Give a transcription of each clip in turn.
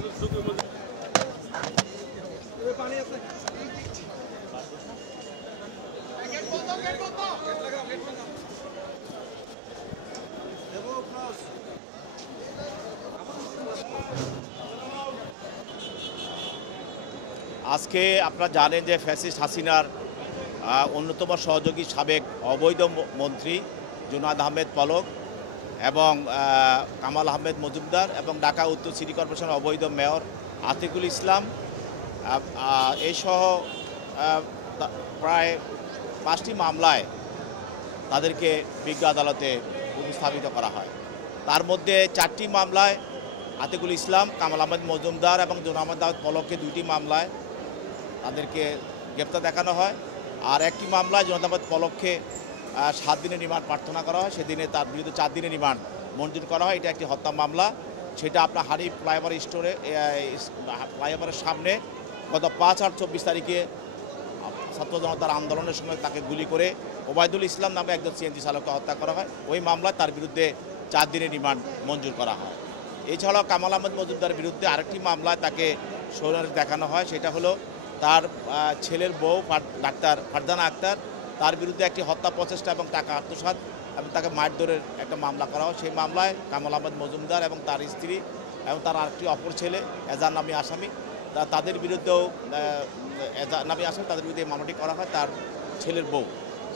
আজকে আপনারা জানেন যে ফ্যাসিস্ট হাসিনার অন্যতম সহযোগী সাবেক অবৈধ মন্ত্রী জুনায়েদ আহমেদ পলক এবং কামাল আহমেদ মজুমদার এবং ঢাকা উত্তর সিটি কর্পোরেশনের অবৈধ মেয়র আতিকুল ইসলাম এসহ প্রায় 5টি মামলায় তাদেরকে বিজ্ঞ আদালতে উপস্থাপিত করা হয়। তার মধ্যে 4টি মামলায় আতিকুল ইসলাম, কামাল আহমেদ মজুমদার এবং জুনায়েদ আহমেদ পলককে 2টি মামলায় তাদেরকে গ্রেপ্তার দেখানো হয়। আর একটি মামলায় জুনায়েদ আহমেদ পলককে 7 দিনের রিমান্ড প্রার্থনা করা হয়। সেদিনে তার বিরুদ্ধে 4 দিনের রিমান্ড মঞ্জুর করা হয়। এটা একটি হত্যা মামলা। সেটা আপনার হারি ফ্লাইওভার স্টোরে ফ্লাইওভারের সামনে গত 5 আর 24 তারিখে ছাত্র জনতার আন্দোলনের সময় তাকে গুলি করে ওবায়দুল ইসলাম নামে একজন সিএনজি চালককে হত্যা করা হয়। ওই মামলায় তার বিরুদ্ধে 4 দিনের রিমান্ড মঞ্জুর করা হয়। এছাড়াও কামাল আহমেদ মজুমদারের বিরুদ্ধে আরেকটি মামলায় তাকে সৌরাদেশ দেখানো হয়। সেটা হলো তার ছেলের বউ ডাক্তার ফারজানা আক্তার, তার বিরুদ্ধে একটি হত্যা প্রচেষ্টা এবং টাকা আত্মসাৎ এবং তাকে মারধরের একটা মামলা করা হয়। সেই মামলায় কামাল আহমেদ মজুমদার এবং তার স্ত্রী এবং তার আরেকটি অপর ছেলে এজার নামী আসামি, তাদের বিরুদ্ধেও এজার নামী আসামি, তাদের বিরুদ্ধে মামলাটি করা হয় তার ছেলের বউ।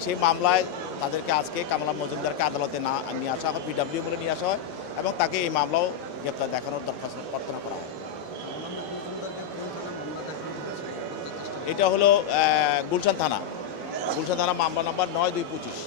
সেই মামলায় তাদেরকে আজকে কামাল আহমেদ মজুমদারকে আদালতে না নিয়ে আসা হয়, পিডব্লিউ বলে নিয়ে আসা হয় এবং তাকে এই মামলাও গ্রেপ্তার দেখানোর দরখাস্ত প্রার্থনা করা হয়। এটা হলো গুলশান থানা মামলা নাম্বার 9225।